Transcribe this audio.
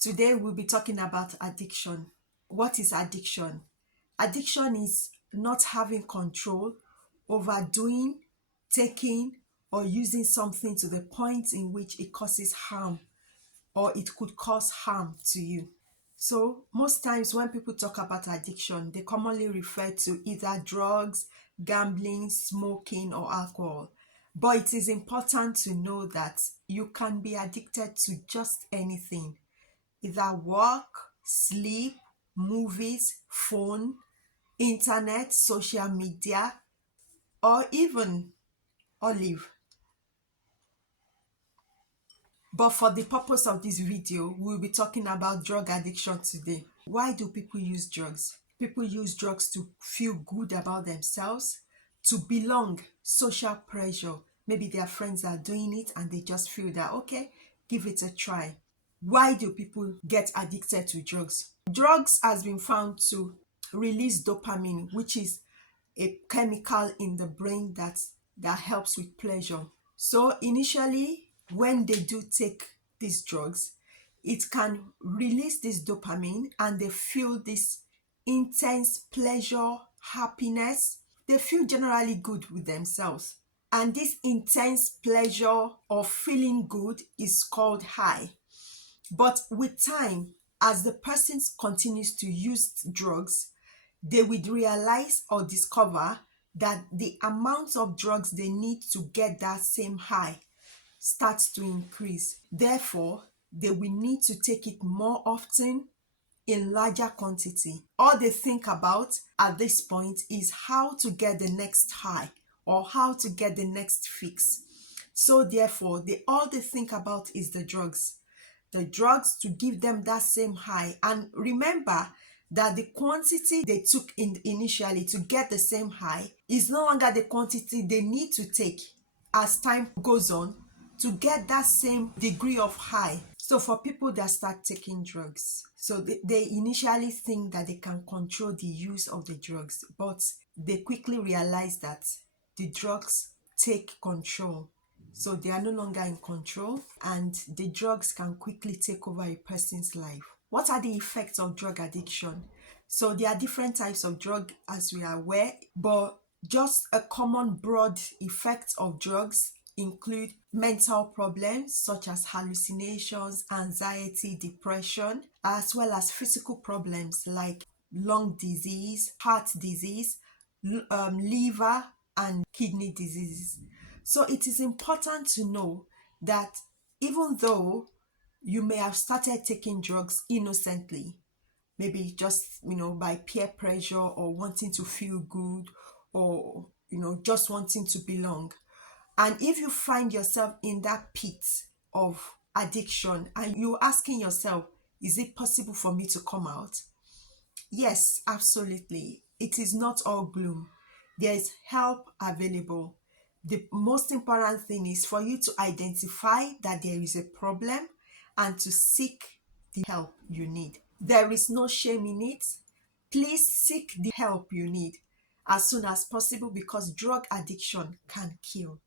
Today we'll be talking about addiction. What is addiction? Addiction is not having control over doing, taking, or using something to the point in which it causes harm or it could cause harm to you. So, most times when people talk about addiction, they commonly refer to either drugs, gambling, smoking, or alcohol. But it is important to know that you can be addicted to just anything, either work, sleep, movies, phone, internet, social media, or even olive. But for the purpose of this video, we'll be talking about drug addiction today. Why do people use drugs? People use drugs to feel good about themselves, to belong, social pressure. Maybe their friends are doing it and they just feel that, okay, give it a try. Why do people get addicted to drugs? Drugs has been found to release dopamine, which is a chemical in the brain that helps with pleasure. So initially, when they do take these drugs, it can release this dopamine and they feel this intense pleasure, happiness. They feel generally good with themselves. And this intense pleasure of feeling good is called high. But with time, as the person continues to use drugs, they would realize or discover that the amount of drugs they need to get that same high starts to increase. Therefore, they will need to take it more often in larger quantity. All they think about at this point is how to get the next high or how to get the next fix. So therefore, all they think about is the drugs. The drugs to give them that same high. And remember that the quantity they took initially to get the same high is no longer the quantity they need to take as time goes on to get that same degree of high. So for people that start taking drugs, so they initially think that they can control the use of the drugs, but they quickly realize that the drugs take control. So they are no longer in control and the drugs can quickly take over a person's life. What are the effects of drug addiction? So there are different types of drug, as we are aware, but just a common broad effect of drugs include mental problems such as hallucinations, anxiety, depression, as well as physical problems like lung disease, heart disease, liver and kidney diseases. So it is important to know that even though you may have started taking drugs innocently, maybe just by peer pressure or wanting to feel good or just wanting to belong, and if you find yourself in that pit of addiction and you're asking yourself, is it possible for me to come out? Yes, absolutely. It is not all gloom. There is help available. The most important thing is for you to identify that there is a problem and to seek the help you need. There is no shame in it. Please seek the help you need as soon as possible because drug addiction can kill.